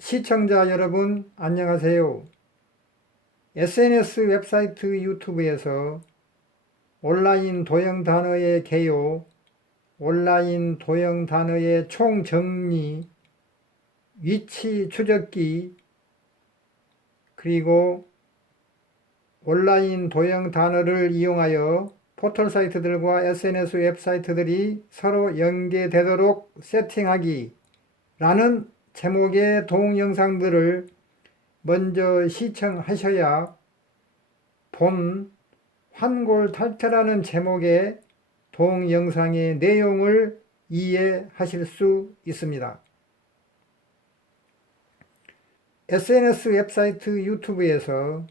시청자 여러분, 안녕하세요. SNS 웹사이트 유튜브에서 온라인 도형 단어의 개요, 온라인 도형 단어의 총정리, 위치 추적기, 그리고 온라인 도형 단어를 이용하여 포털 사이트들과 SNS 웹사이트들이 서로 연계되도록 세팅하기 라는 제목의 동영상들을 먼저 시청하셔야 본 환골탈태라는 제목의 동영상의 내용을 이해하실 수 있습니다. SNS 웹사이트 유튜브에서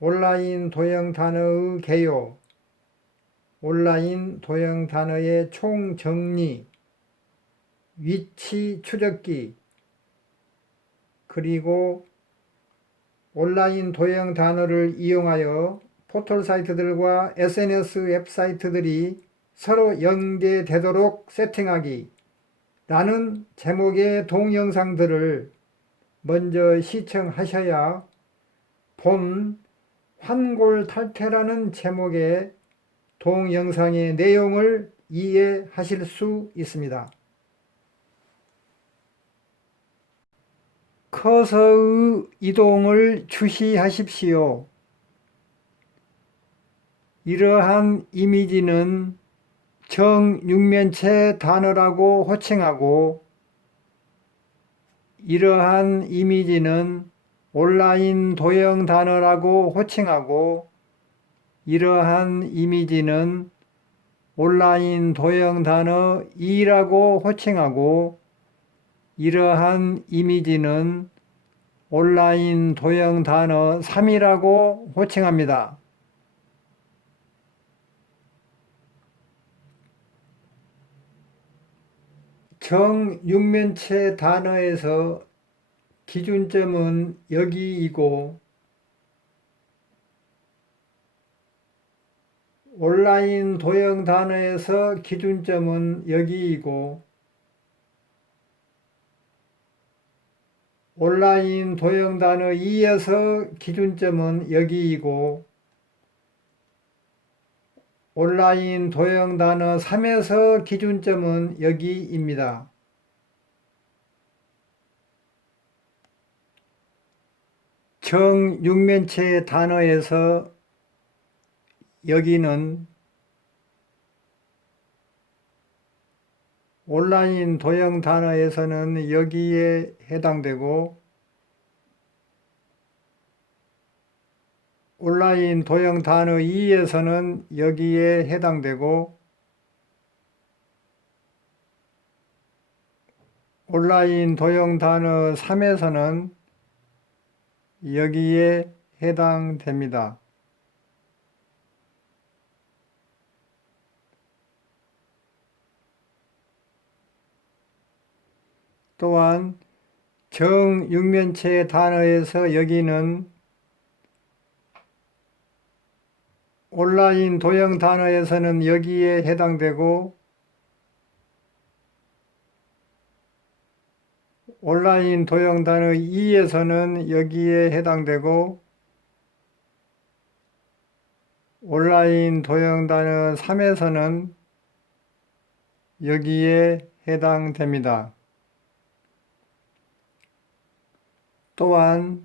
온라인 도형 단어의 개요, 온라인 도형 단어의 총정리, 위치 추적기, 그리고 온라인 도형 단어를 이용하여 포털 사이트들과 SNS 웹사이트들이 서로 연계되도록 세팅하기 라는 제목의 동영상들을 먼저 시청하셔야 본 환골탈태라는 제목의 동영상의 내용을 이해하실 수 있습니다. 커서의 이동을 주시하십시오. 이러한 이미지는 정육면체 단어라고 호칭하고, 이러한 이미지는 온라인 도형 단어라고 호칭하고, 이러한 이미지는 온라인 도형 단어 2라고 호칭하고, 이러한 이미지는 온라인 도형 단어 3이라고 호칭합니다. 정육면체 단어에서 기준점은 여기이고, 온라인 도형 단어에서 기준점은 여기이고, 온라인 도형 단어 2에서 기준점은 여기이고, 온라인 도형 단어 3에서 기준점은 여기입니다. 정육면체 단어에서 여기는 온라인 도형 단어에서는 여기에 해당되고, 온라인 도형 단어 2에서는 여기에 해당되고, 온라인 도형 단어 3에서는 여기에 해당됩니다. 또한 정육면체 단어에서 여기는 온라인 도형 단어에서는 여기에 해당되고, 온라인 도형 단어 2에서는 여기에 해당되고, 온라인 도형 단어 3에서는 여기에 해당됩니다. 또한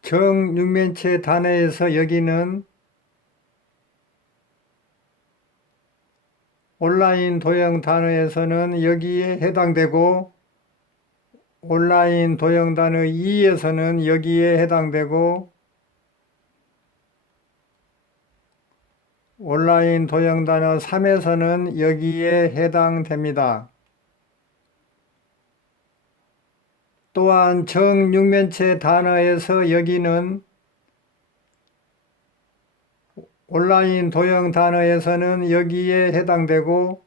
정육면체 단어에서 여기는 온라인 도형 단어에서는 여기에 해당되고, 온라인 도형 단어 2에서는 여기에 해당되고, 온라인 도형 단어 3에서는 여기에 해당됩니다. 또한 정육면체 단어에서 여기는 온라인 도형 단어에서는 여기에 해당되고,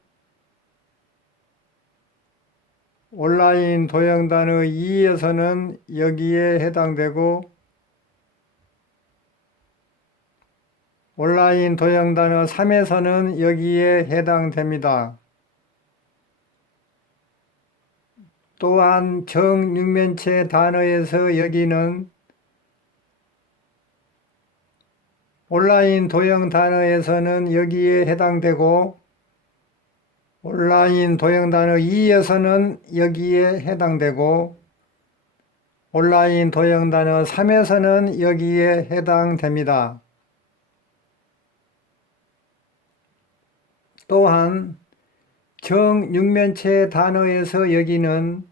온라인 도형 단어 2에서는 여기에 해당되고, 온라인 도형 단어 3에서는 여기에 해당됩니다. 또한 정육면체 단어에서 여기는 온라인 도형 단어에서는 여기에 해당되고 온라인 도형 단어 2에서는 여기에 해당되고 온라인 도형 단어 3에서는 여기에 해당됩니다. 또한 정육면체 단어에서 여기는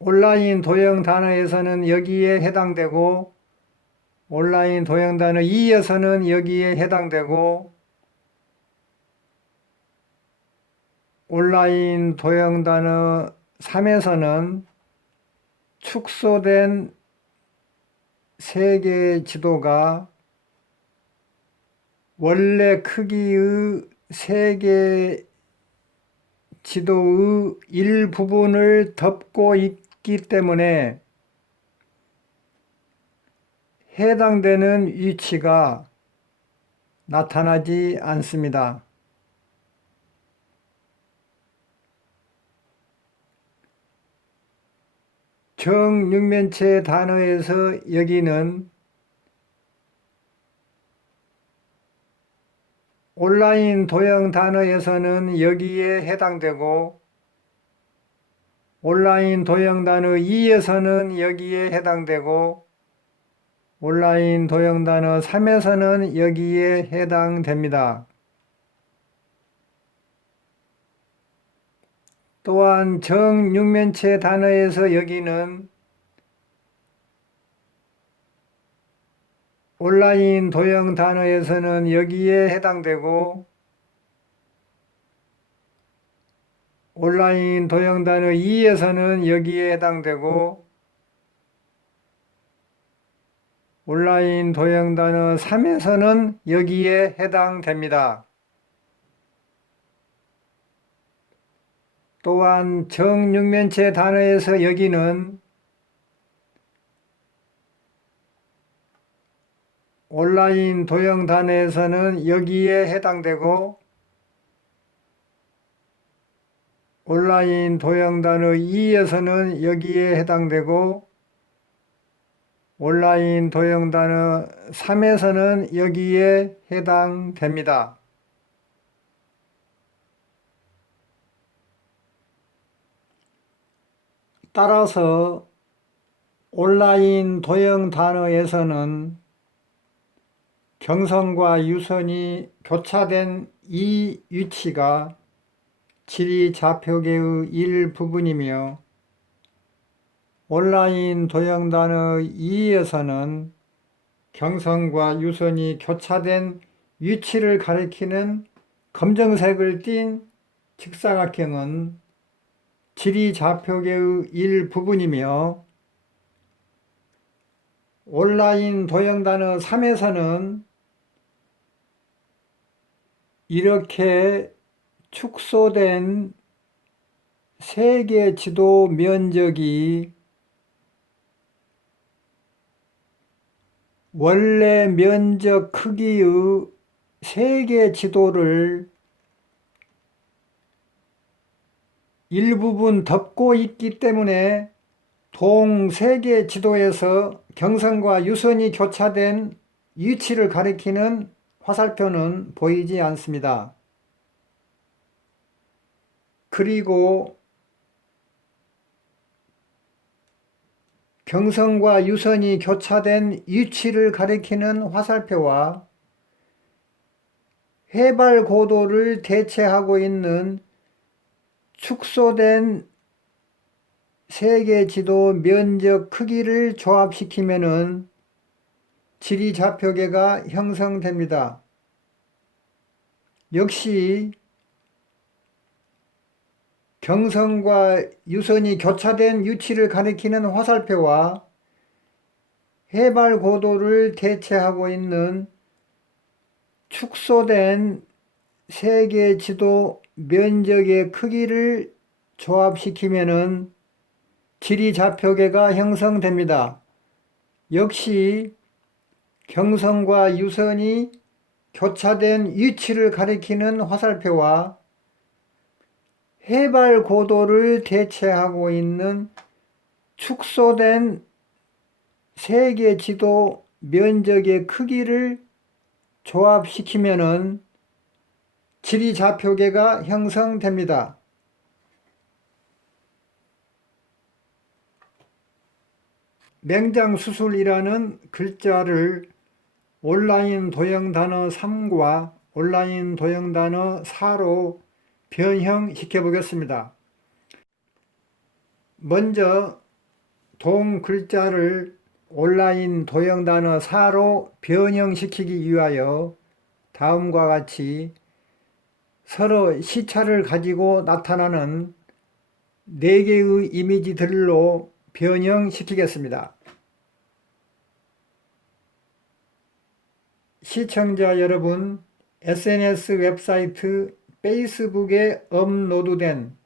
온라인 도형 단어에서는 여기에 해당되고 온라인 도형 단어 2에서는 여기에 해당되고 온라인 도형 단어 3에서는 축소된 세계 지도가 원래 크기의 세계 지도의 일부분을 덮고 있기 때문에 해당되는 위치가 나타나지 않습니다. 정육면체 단어에서 여기는 온라인 도형 단어에서는 여기에 해당되고 온라인 도형 단어 2에서는 여기에 해당되고 온라인 도형 단어 3에서는 여기에 해당됩니다. 또한 정육면체 단어에서 여기는 온라인 도형 단어에서는 여기에 해당되고 온라인 도형 단어 2에서는 여기에 해당되고 온라인 도형 단어 3에서는 여기에 해당됩니다. 또한 정육면체 단어에서 여기는 온라인 도형 단어에서는 여기에 해당되고 온라인 도형 단어 2에서는 여기에 해당되고 온라인 도형 단어 3에서는 여기에 해당됩니다. 따라서 온라인 도형 단어에서는 경선과 유선이 교차된 이 위치가 지리좌표계의 일부분이며 온라인 도형 단어 2에서는 경선과 유선이 교차된 위치를 가리키는 검정색을 띤 직사각형은 지리좌표계의 일부분이며 온라인 도형 단어 3에서는 이렇게 축소된 세계 지도 면적이 원래 면적 크기의 세계 지도를 일부분 덮고 있기 때문에 동세계 지도에서 경선과 유선이 교차된 위치를 가리키는 화살표는 보이지 않습니다. 그리고 경선과 유선이 교차된 위치를 가리키는 화살표와 해발 고도를 대체하고 있는 축소된 세계 지도 면적 크기를 조합시키면은 지리좌표계가 형성됩니다. 역시 경선과 유선이 교차된 위치를 가리키는 화살표와 해발 고도를 대체하고 있는 축소된 세계 지도 면적의 크기를 조합시키면은 지리좌표계가 형성됩니다. 역시 경선과 유선이 교차된 위치를 가리키는 화살표와 해발 고도를 대체하고 있는 축소된 세계 지도 면적의 크기를 조합시키면은 지리 좌표계가 형성됩니다. 맹장수술이라는 글자를 온라인 도형 단어 3과 온라인 도형 단어 4로 변형시켜 보겠습니다. 먼저 동 글자를 온라인 도형 단어 4로 변형시키기 위하여 다음과 같이 서로 시차를 가지고 나타나는 4개의 이미지들로 변형시키겠습니다. 시청자 여러분, SNS 웹사이트 페이스북에 업로드된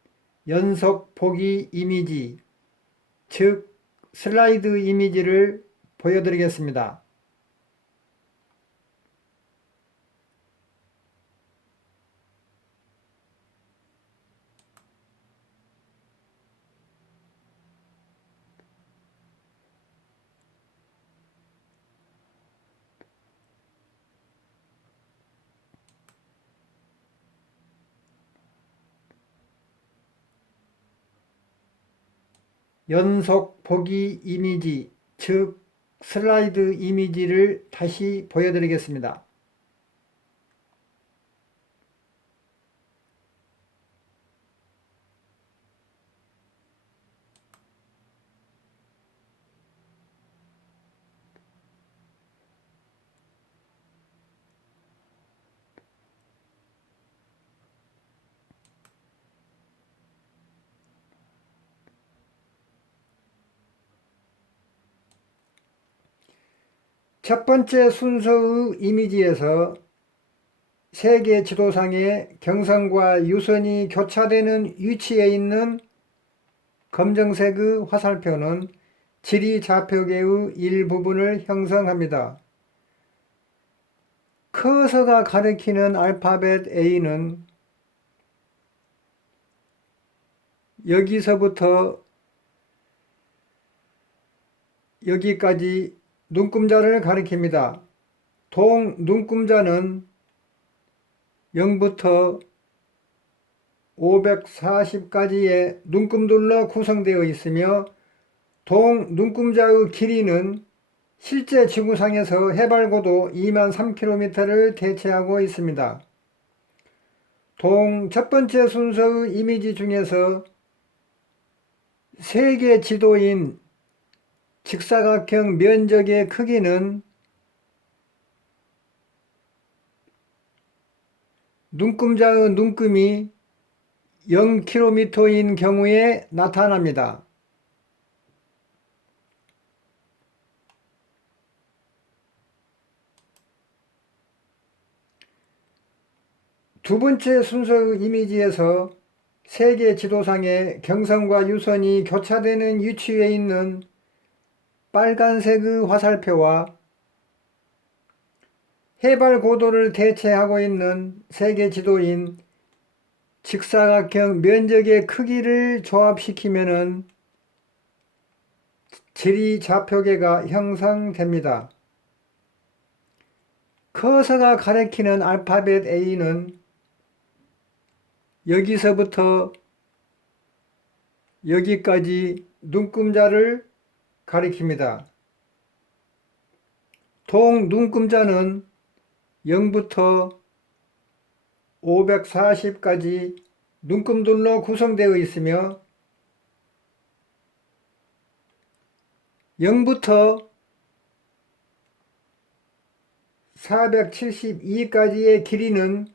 연속 보기 이미지, 즉 슬라이드 이미지를 보여드리겠습니다. 연속 보기 이미지, 즉 슬라이드 이미지를 다시 보여드리겠습니다. 첫 번째 순서의 이미지에서 세계 지도상에 경선과 유선이 교차되는 위치에 있는 검정색의 화살표는 지리 좌표계의 일부분을 형성합니다. 커서가 가리키는 알파벳 A는 여기서부터 여기까지 눈금자를 가리킵니다. 동 눈금자는 0부터 540까지의 눈금들로 구성되어 있으며 동 눈금자의 길이는 실제 지구상에서 해발고도 23km를 대체하고 있습니다. 동 첫 번째 순서의 이미지 중에서 세계 지도인 직사각형 면적의 크기는 눈금자의 눈금이 0km인 경우에 나타납니다. 두 번째 순서의 이미지에서 세계 지도상에 경선과 유선이 교차되는 위치에 있는 빨간색의 화살표와 해발 고도를 대체하고 있는 세계 지도인 직사각형 면적의 크기를 조합시키면 지리 좌표계가 형성됩니다. 커서가 가리키는 알파벳 A는 여기서부터 여기까지 눈금자를 가리킵니다. 동 눈금자는 0부터 540까지 눈금들로 구성되어 있으며 0부터 472까지의 길이는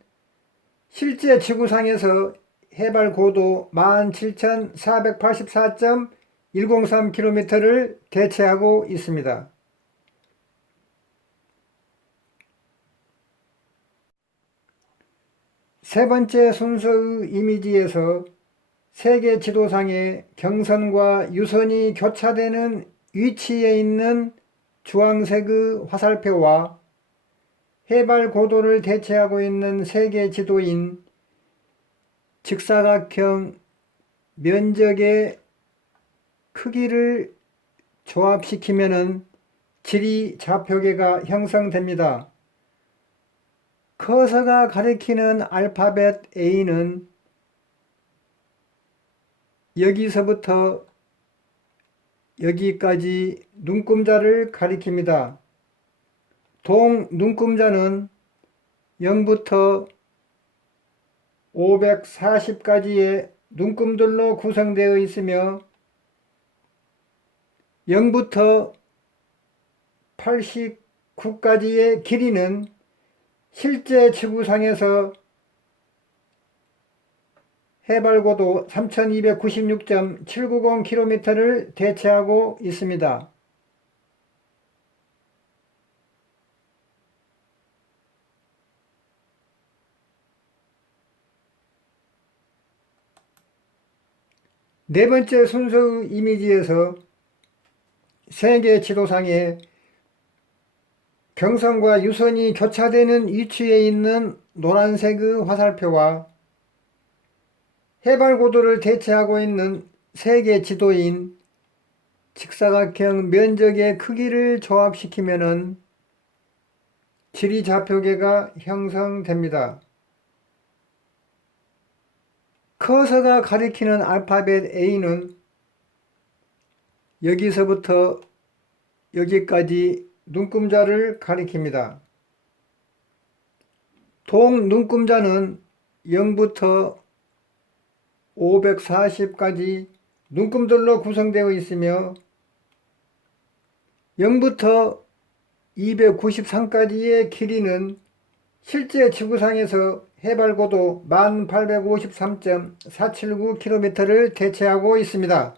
실제 지구상에서 해발 고도 17,484.103km를 대체하고 있습니다. 세 번째 순서의 이미지에서 세계 지도상에 경선과 유선이 교차되는 위치에 있는 주황색의 화살표와 해발 고도를 대체하고 있는 세계 지도인 직사각형 면적의 크기를 조합시키면은 지리 좌표계가 형성됩니다. 커서가 가리키는 알파벳 A는 여기서부터 여기까지 눈금자를 가리킵니다. 동 눈금자는 0부터 540까지의 눈금들로 구성되어 있으며 0부터 89까지의 길이는 실제 지구상에서 해발고도 3296.790km를 대체하고 있습니다. 네 번째 순서의 이미지에서 세계 지도상에 경선과 유선이 교차되는 위치에 있는 노란색의 화살표와 해발고도를 대체하고 있는 세계 지도인 직사각형 면적의 크기를 조합시키면은 지리 좌표계가 형성됩니다. 커서가 가리키는 알파벳 A는 여기서부터 여기까지 눈금자를 가리킵니다. 동 눈금자는 0부터 540까지 눈금들로 구성되어 있으며 0부터 293까지의 길이는 실제 지구상에서 해발고도 1853.479km를 대체하고 있습니다.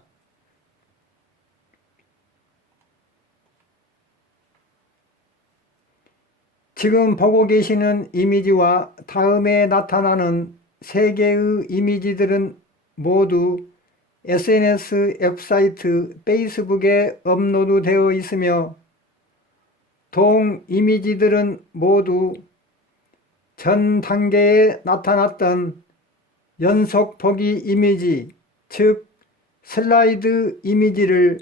지금 보고 계시는 이미지와 다음에 나타나는 세 개의 이미지들은 모두 SNS 웹사이트 페이스북에 업로드되어 있으며 동 이미지들은 모두 전 단계에 나타났던 연속 보기 이미지, 즉 슬라이드 이미지를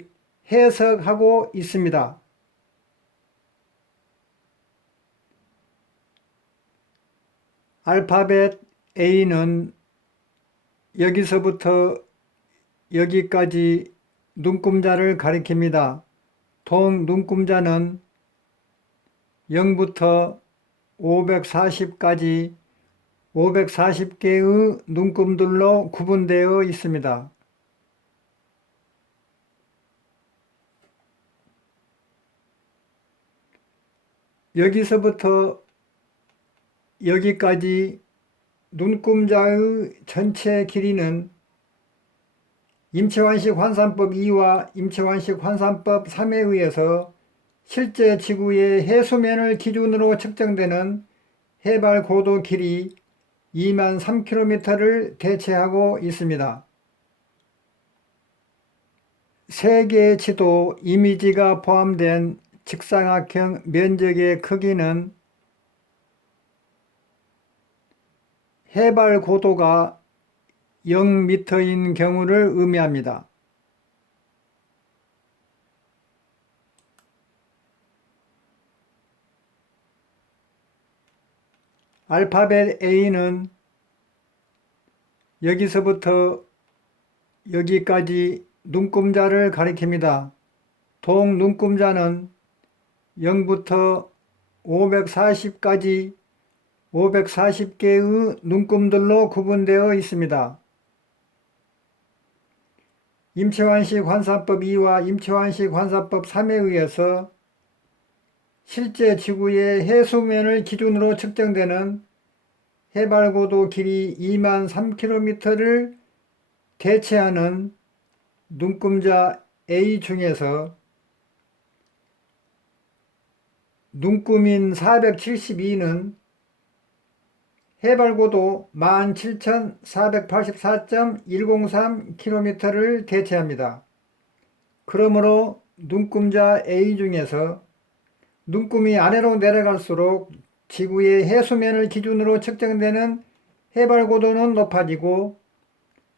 해석하고 있습니다. 알파벳 A는 여기서부터 여기까지 눈금자를 가리킵니다. 동 눈금자는 0부터 540까지 540개의 눈금들로 구분되어 있습니다. 여기서부터 여기까지 눈금자의 전체 길이는 임채환식 환산법 2와 임채환식 환산법 3에 의해서 실제 지구의 해수면을 기준으로 측정되는 해발 고도 길이 2만 3km를 대체하고 있습니다. 세계 지도 이미지가 포함된 직사각형 면적의 크기는 해발 고도가 0m인 경우를 의미합니다. 알파벳 A는 여기서부터 여기까지 눈금자를 가리킵니다. 동 눈금자는 0부터 540까지 540개의 눈금들로 구분되어 있습니다. 임채환식 환산법 2와 임채환식 환산법 3에 의해서 실제 지구의 해수면을 기준으로 측정되는 해발고도 길이 2만 3km를 대체하는 눈금자 A 중에서 눈금인 472는 해발고도 17,484.103km를 대체합니다. 그러므로 눈금자 A 중에서 눈금이 아래로 내려갈수록 지구의 해수면을 기준으로 측정되는 해발고도는 높아지고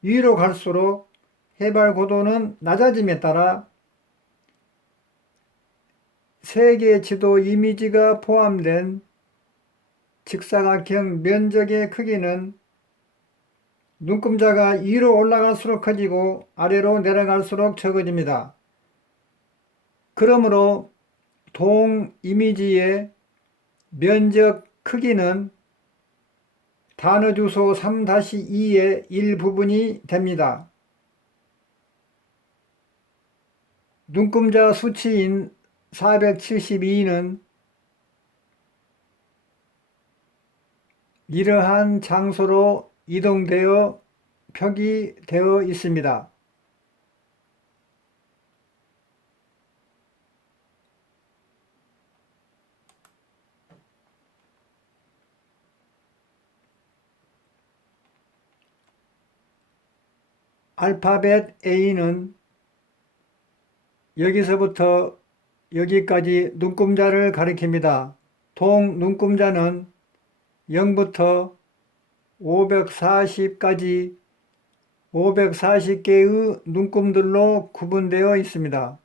위로 갈수록 해발 고도는 낮아짐에 따라 세계 지도 이미지가 포함된 직사각형 면적의 크기는 눈금자가 위로 올라갈수록 커지고 아래로 내려갈수록 적어집니다. 그러므로 동 이미지의 면적 크기는 단어 주소 3-2의 일부분이 됩니다. 눈금자 수치인 472는 이러한 장소로 이동되어 표기되어 있습니다. 알파벳 A는 여기서부터 여기까지 눈금자를 가리킵니다. 동 눈금자는 0부터 540까지 540개의 눈금들로 구분되어 있습니다.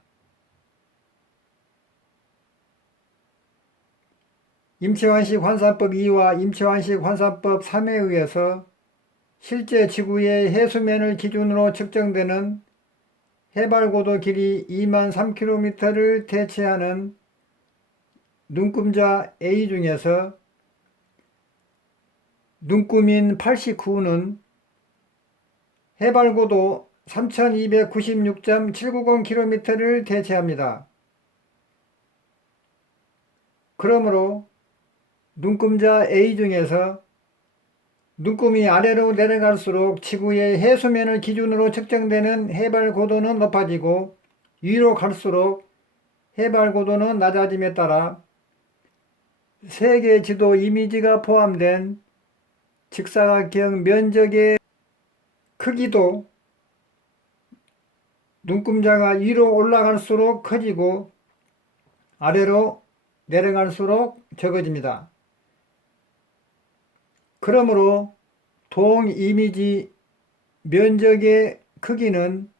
임치환식 환산법 2와 임치환식 환산법 3에 의해서 실제 지구의 해수면을 기준으로 측정되는 해발고도 길이 2만 3km를 대체하는 눈금자 A 중에서 눈금인 89는 해발고도 3296.790km를 대체합니다. 그러므로 눈금자 A 중에서 눈금이 아래로 내려갈수록 지구의 해수면을 기준으로 측정되는 해발고도는 높아지고 위로 갈수록 해발고도는 낮아짐에 따라 세계 지도 이미지가 포함된 직사각형 면적의 크기도 눈금자가 위로 올라갈수록 커지고 아래로 내려갈수록 적어집니다. 그러므로 동 이미지 면적의 크기는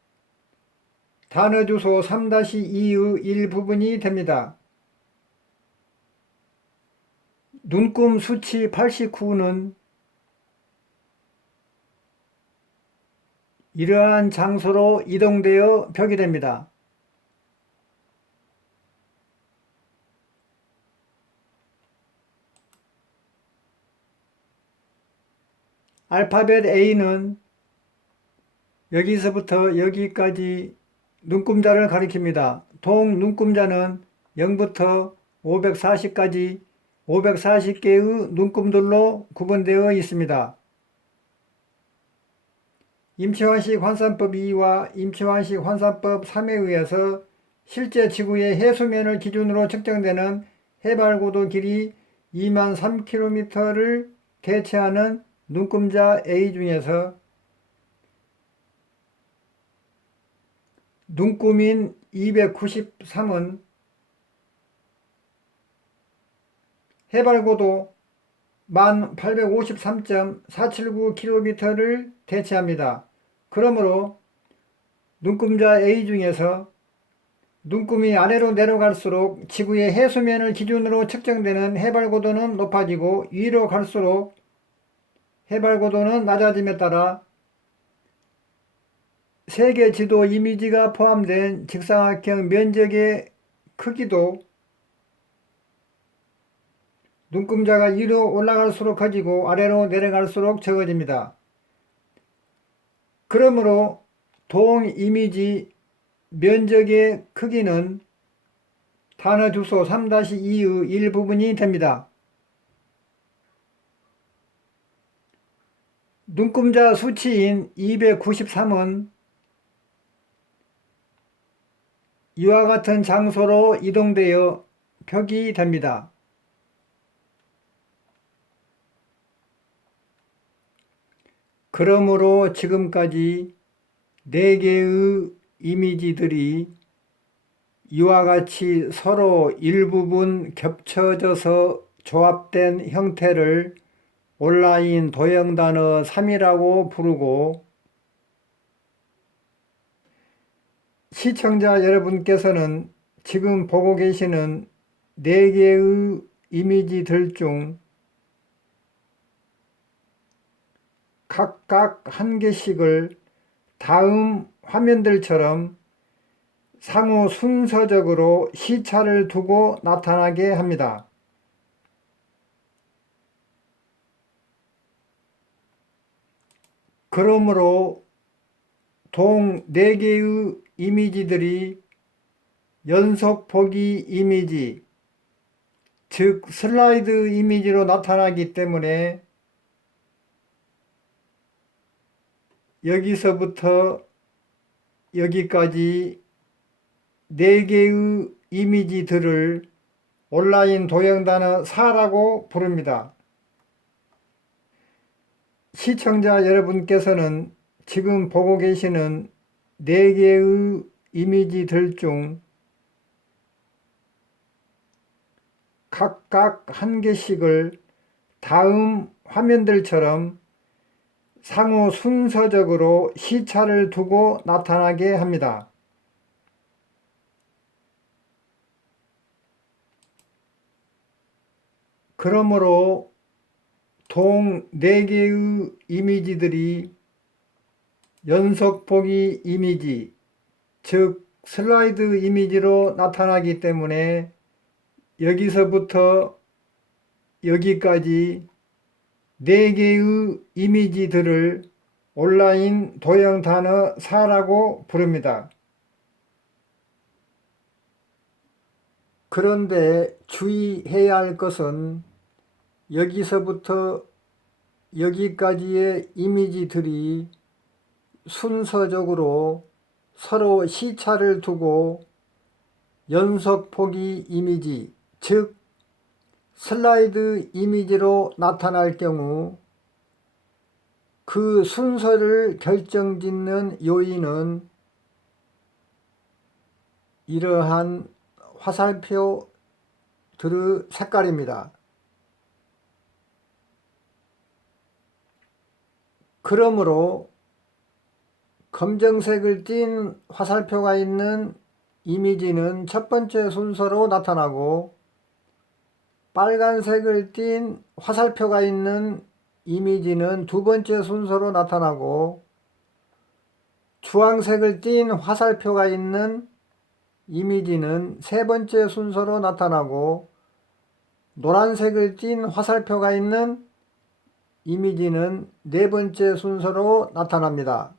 단어 주소 3-2의 일부분이 됩니다. 눈금 수치 89는 이러한 장소로 이동되어 표기됩니다. 알파벳 A는 여기서부터 여기까지 눈금자를 가리킵니다. 동 눈금자는 0부터 540까지 540개의 눈금들로 구분되어 있습니다. 임치환식 환산법 2와 임치환식 환산법 3에 의해서 실제 지구의 해수면을 기준으로 측정되는 해발고도 길이 2만 3km를 대체하는 눈금자 A 중에서 눈금인 293은 해발고도 1853.479km를 대체합니다. 그러므로 눈금자 A 중에서 눈금이 아래로 내려갈수록 지구의 해수면을 기준으로 측정되는 해발고도는 높아지고 위로 갈수록 해발고도는 낮아짐에 따라 세계 지도 이미지가 포함된 직사각형 면적의 크기도 눈금자가 위로 올라갈수록 커지고 아래로 내려갈수록 적어집니다. 그러므로 동 이미지 면적의 크기는 단어 주소 3-2의 일부분이 됩니다. 눈금자 수치인 293은 이와 같은 장소로 이동되어 표기됩니다. 그러므로 지금까지 4개의 이미지들이 이와 같이 서로 일부분 겹쳐져서 조합된 형태를 온라인 도형단어 3이라고 부르고 시청자 여러분께서는 지금 보고 계시는 4개의 이미지들 중 각각 한 개씩을 다음 화면들처럼 상호 순서적으로 시차를 두고 나타나게 합니다. 그러므로 동 4개의 이미지들이 연속 보기 이미지, 즉 슬라이드 이미지로 나타나기 때문에 여기서부터 여기까지 4개의 이미지들을 온라인 도형단어 4라고 부릅니다. 시청자 여러분께서는 지금 보고 계시는 4개의 이미지들 중 각각 한 개씩을 다음 화면들처럼 상호 순서적으로 시차를 두고 나타나게 합니다. 그러므로 동 4개의 이미지들이 연속 보기 이미지, 즉 슬라이드 이미지로 나타나기 때문에 여기서부터 여기까지 4개의 이미지들을 온라인 도형 단어 4라고 부릅니다. 그런데 주의해야 할 것은 여기서부터 여기까지의 이미지들이 순서적으로 서로 시차를 두고 연속 보기 이미지, 즉 슬라이드 이미지로 나타날 경우 그 순서를 결정짓는 요인은 이러한 화살표들의 색깔입니다. 그러므로 검정색을 띤 화살표가 있는 이미지는 첫 번째 순서로 나타나고 빨간색을 띤 화살표가 있는 이미지는 두 번째 순서로 나타나고 주황색을 띤 화살표가 있는 이미지는 세 번째 순서로 나타나고 노란색을 띤 화살표가 있는 이미지는 네 번째 순서로 나타납니다.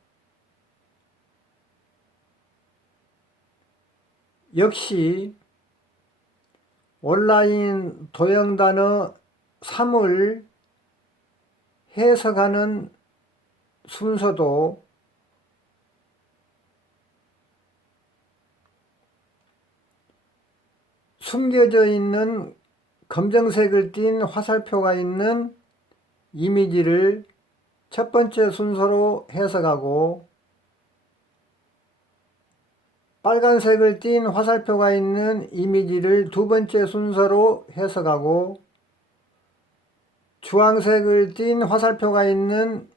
역시 온라인 도형단어 3을 해석하는 순서도 숨겨져 있는 검정색을 띤 화살표가 있는 이미지를 첫 번째 순서로 해석하고 빨간색을 띤 화살표가 있는 이미지를 두 번째 순서로 해석하고 주황색을 띤 화살표가 있는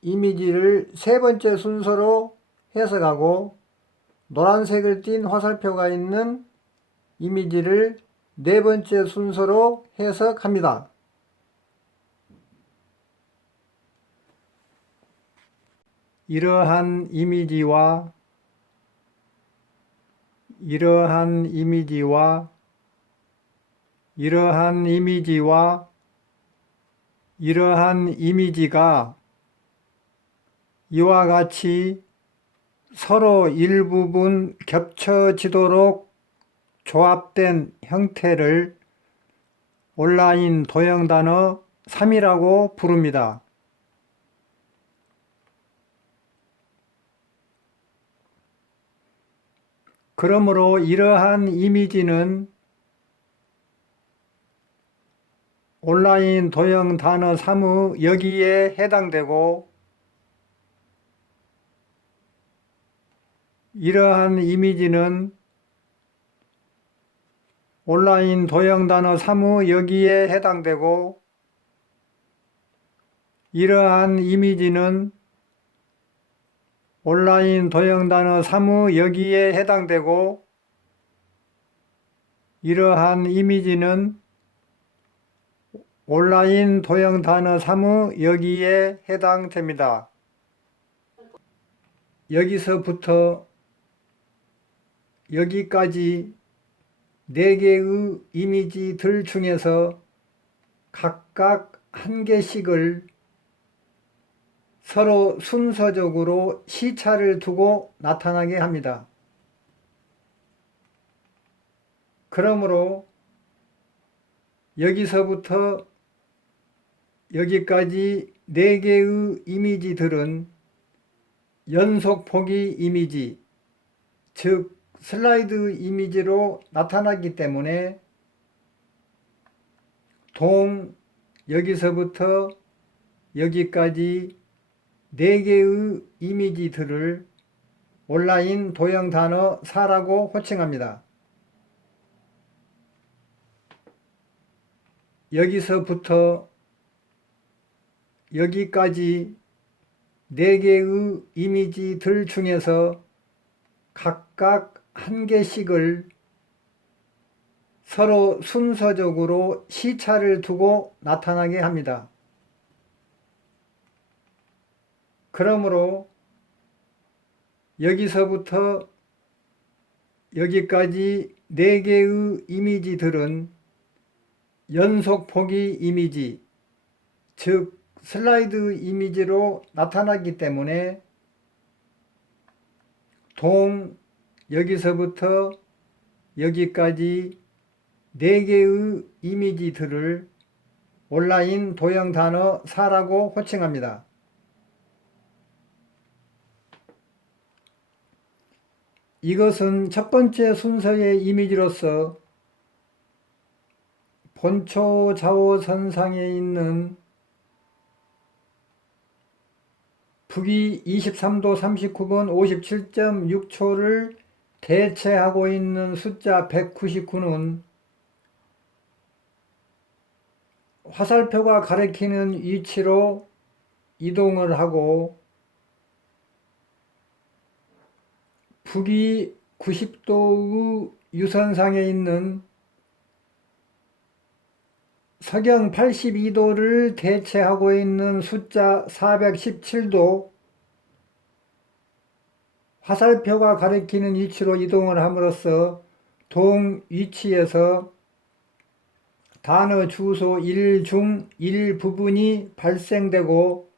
이미지를 세 번째 순서로 해석하고 노란색을 띤 화살표가 있는 이미지를 네 번째 순서로 해석합니다. 이러한 이미지와 이러한 이미지와 이러한 이미지와 이러한 이미지가 이와 같이 서로 일부분 겹쳐지도록 조합된 형태를 온라인 도형단어 3이라고 부릅니다. 그러므로 이러한 이미지는 온라인 도형 단어 3의 여기에 해당되고 이러한 이미지는 온라인 도형 단어 3의 여기에 해당되고 이러한 이미지는 온라인 도형단어 3의 여기에 해당되고 이러한 이미지는 온라인 도형단어 3의 여기에 해당됩니다. 여기서부터 여기까지 4개의 이미지들 중에서 각각 한 개씩을 서로 순서적으로 시차를 두고 나타나게 합니다. 그러므로 여기서부터 여기까지 4개의 이미지들은 연속 보기 이미지, 즉 슬라이드 이미지로 나타나기 때문에 여기서부터 여기까지 4개의 이미지들을 온라인 도형 단어 4라고 호칭합니다. 여기서부터 여기까지 4개의 이미지들 중에서 각각 한 개씩을 서로 순서적으로 시차를 두고 나타나게 합니다. 그러므로 여기서부터 여기까지 4개의 이미지들은 연속 보기 이미지, 즉 슬라이드 이미지로 나타나기 때문에 여기서부터 여기까지 4개의 이미지들을 온라인 도형 단어 4라고 호칭합니다. 이것은 첫 번째 순서의 이미지로서 본초 좌우선상에 있는 북위 23도 39분 57.6초를 대체하고 있는 숫자 199는 화살표가 가리키는 위치로 이동을 하고 북위 90도의 유선상에 있는 서경 82도를 대체하고 있는 숫자 417도 화살표가 가리키는 위치로 이동을 함으로써 동 위치에서 단어 주소 1중 1부분이 발생되고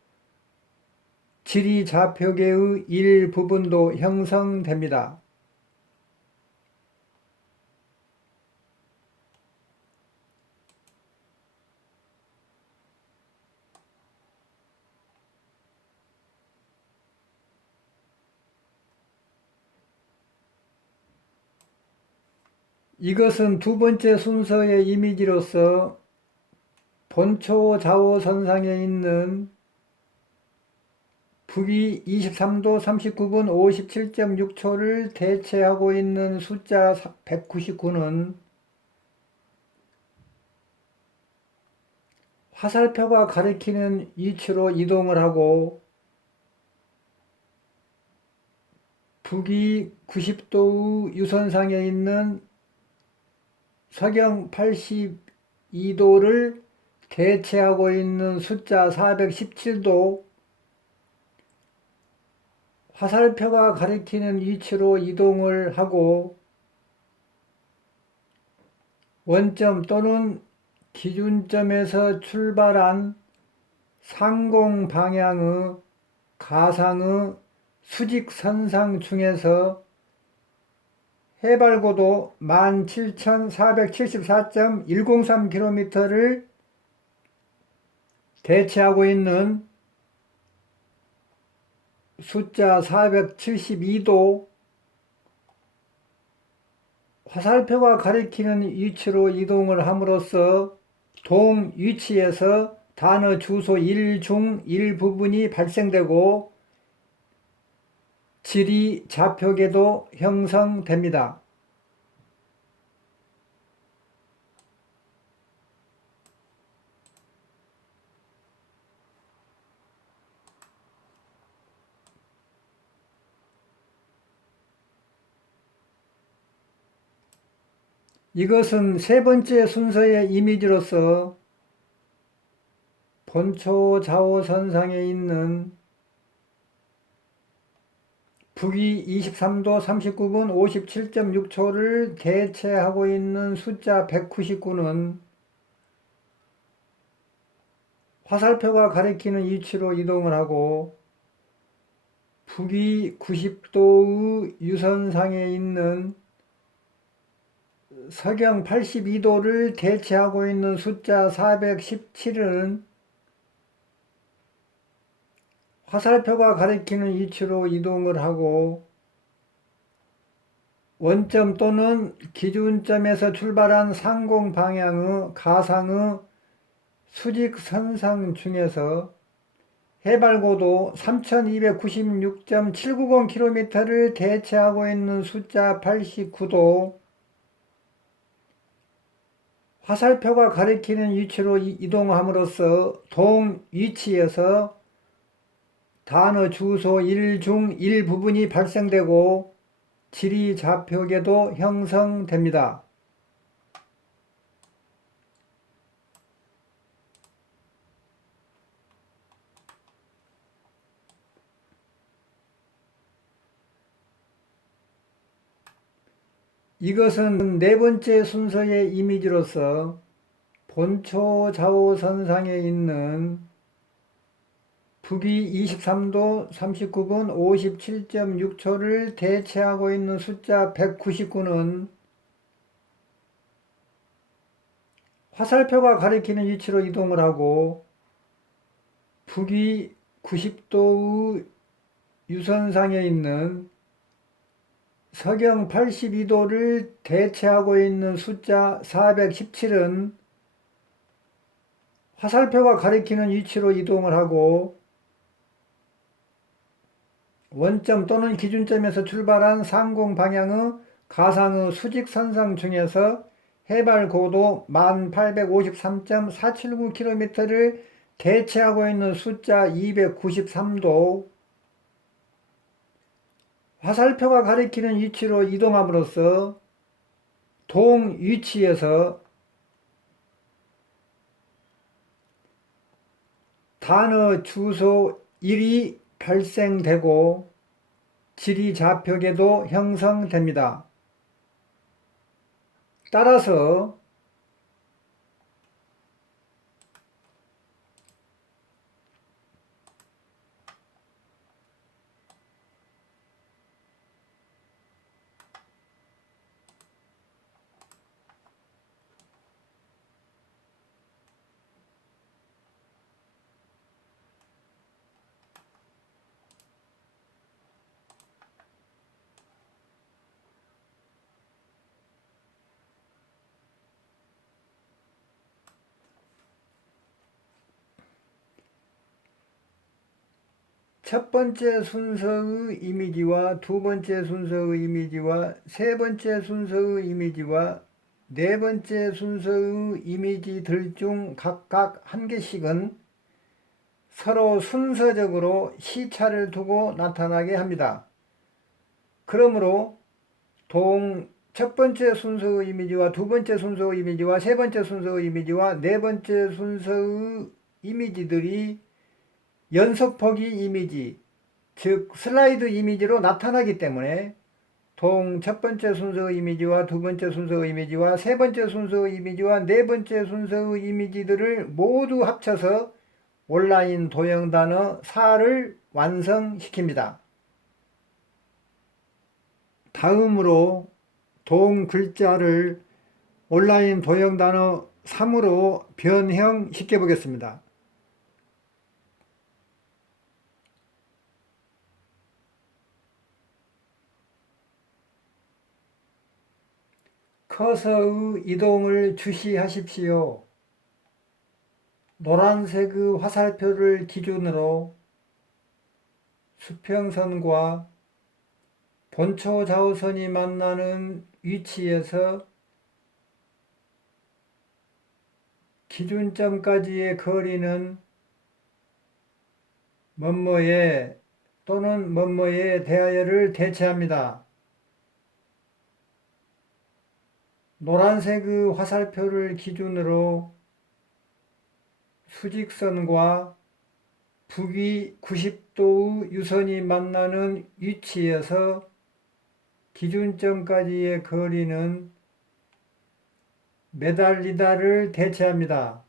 지리 좌표계의 일부분도 형성됩니다. 이것은 두 번째 순서의 이미지로서 본초 좌우선상에 있는 북위 23도 39분 57.6초를 대체하고 있는 숫자 199는 화살표가 가리키는 위치로 이동을 하고 북위 90도의 유선상에 있는 서경 82도를 대체하고 있는 숫자 417도 화살표가 가리키는 위치로 이동을 하고 원점 또는 기준점에서 출발한 상공 방향의 가상의 수직선상 중에서 해발고도 17,474.103km를 대체하고 있는 숫자 472도 화살표가 가리키는 위치로 이동을 함으로써 동 위치에서 단어 주소 1중 1부분이 발생되고 지리 좌표계도 형성됩니다. 이것은 세 번째 순서의 이미지로서 본초 좌우선상에 있는 북위 23도 39분 57.6초를 대체하고 있는 숫자 199는 화살표가 가리키는 위치로 이동을 하고 북위 90도의 유선상에 있는 서경 82도를 대체하고 있는 숫자 417은 화살표가 가리키는 위치로 이동을 하고 원점 또는 기준점에서 출발한 상공 방향의 가상의 수직선상 중에서 해발고도 3296.790km를 대체하고 있는 숫자 89도, 화살표가 가리키는 위치로 이동함으로써 동위치에서 단어 주소 1중 1부분이 발생되고 지리 좌표계도 형성됩니다. 이것은 네 번째 순서의 이미지로서 본초 좌우선상에 있는 북위 23도 39분 57.6초를 대체하고 있는 숫자 199는 화살표가 가리키는 위치로 이동을 하고 북위 90도의 유선상에 있는 서경 82도를 대체하고 있는 숫자 417은 화살표가 가리키는 위치로 이동을 하고 원점 또는 기준점에서 출발한 상공 방향의 가상의 수직선상 중에서 해발 고도 1853.479km를 대체하고 있는 숫자 293도, 화살표가 가리키는 위치로 이동함으로써 동위치에서 단어 주소 1이 발생되고 지리 좌표계도 형성됩니다. 따라서 첫 번째 순서의 이미지와 두 번째 순서의 이미지와 세 번째 순서의 이미지와 네 번째 순서의 이미지들 중 각각 한 개씩은 서로 순서적으로 시차를 두고 나타나게 합니다. 그러므로 첫 번째 순서의 이미지와 두 번째 순서의 이미지와 세 번째 순서의 이미지와 네 번째 순서의 이미지들이 연속보기 이미지, 즉 슬라이드 이미지로 나타나기 때문에 첫 번째 순서의 이미지와 두 번째 순서의 이미지와 세 번째 순서의 이미지와 네 번째 순서의 이미지들을 모두 합쳐서 온라인 도형단어 4를 완성시킵니다. 다음으로 동 글자를 온라인 도형단어 3으로 변형시켜 보겠습니다. 커서의 이동을 주시하십시오. 노란색의 화살표를 기준으로 수평선과 본초 좌우선이 만나는 위치에서 기준점까지의 거리는 뭐뭐에 또는 뭐뭐에 대하여를 대체합니다. 노란색 화살표를 기준으로 수직선과 북위 90도의 유선이 만나는 위치에서 기준점까지의 거리는 매달리다를 대체합니다.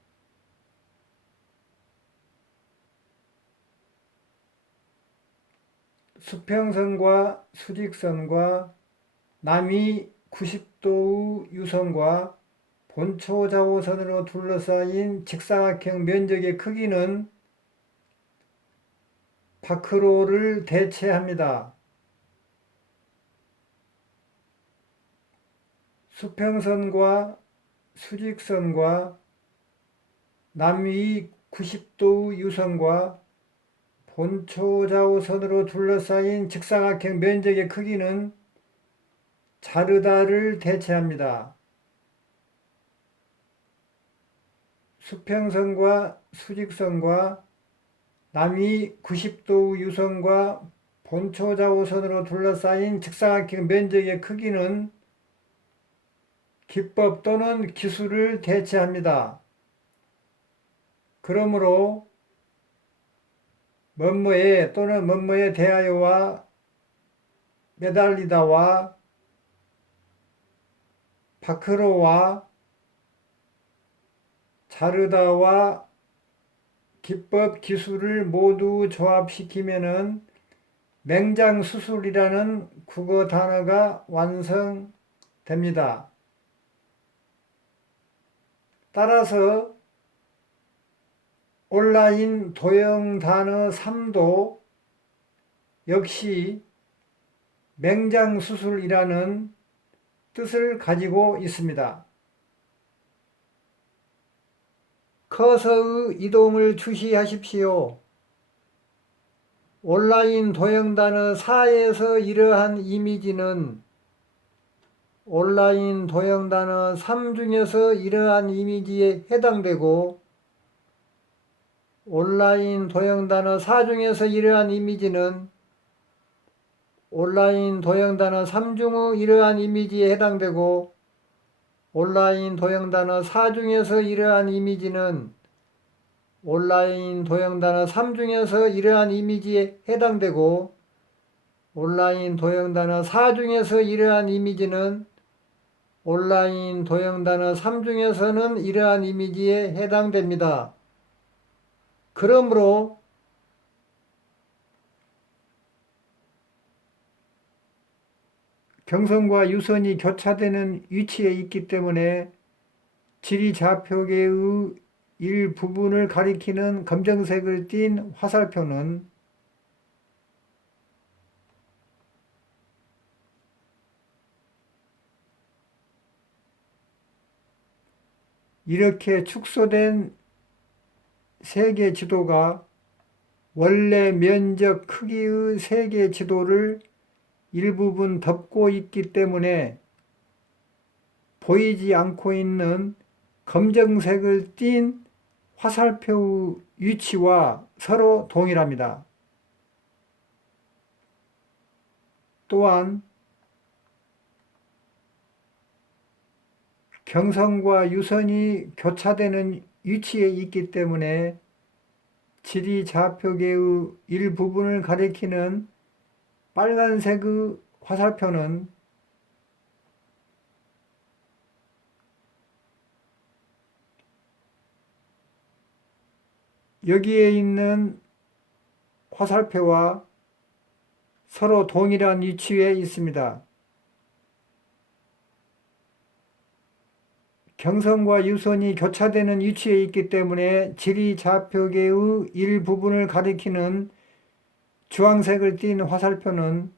수평선과 수직선과 남위 90도의 유선과 본초 좌우선으로 둘러싸인 직사각형 면적의 크기는 파크로를 대체합니다. 수평선과 수직선과 남위 90도의 유선과 본초 좌우선으로 둘러싸인 직사각형 면적의 크기는 자르다를 대체합니다. 수평선과 수직선과 남위 90도의 유선과 본초 좌우선으로 둘러싸인 직사각형 면적의 크기는 기법 또는 기술을 대체합니다. 그러므로 뭐뭐에 또는 뭐뭐에 대하여와 매달리다와 파크로와 자르다와 기법, 기술을 모두 조합시키면은 맹장수술이라는 국어 단어가 완성됩니다. 따라서 온라인 도형 단어 3도 역시 맹장수술이라는 뜻을 가지고 있습니다. 커서의 이동을 주시하십시오. 온라인 도형 단어 4에서 이러한 이미지는 온라인 도형 단어 3 중에서 이러한 이미지에 해당되고 온라인 도형 단어 4 중에서 이러한 이미지는 온라인 도형 단어 3 중의 이러한 이미지에 해당되고 온라인 도형 단어 4 중에서 이러한 이미지는 온라인 도형 단어 3 중에서 이러한 이미지에 해당되고 온라인 도형 단어 4 중에서 이러한 이미지는 온라인 도형 단어 3 중에서는 이러한 이미지에 해당됩니다. 그러므로 경선과 유선이 교차되는 위치에 있기 때문에 지리좌표계의 일부분을 가리키는 검정색을 띤 화살표는 이렇게 축소된 세계 지도가 원래 면적 크기의 세계 지도를 일부분 덮고 있기 때문에 보이지 않고 있는 검정색을 띤 화살표의 위치와 서로 동일합니다. 또한 경선과 유선이 교차되는 위치에 있기 때문에 지리좌표계의 일부분을 가리키는 빨간색의 화살표는 여기에 있는 화살표와 서로 동일한 위치에 있습니다. 경선과 유선이 교차되는 위치에 있기 때문에 지리좌표계의 일부분을 가리키는 주황색을 띤 화살표는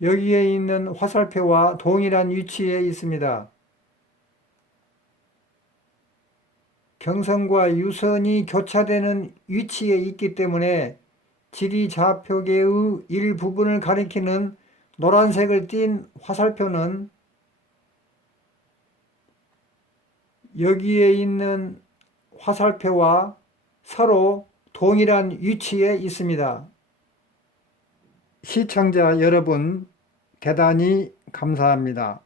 여기에 있는 화살표와 동일한 위치에 있습니다. 경선과 유선이 교차되는 위치에 있기 때문에 지리좌표계의 일부분을 가리키는 노란색을 띤 화살표는 여기에 있는 화살표와 서로 동일한 위치에 있습니다. 시청자 여러분, 대단히 감사합니다.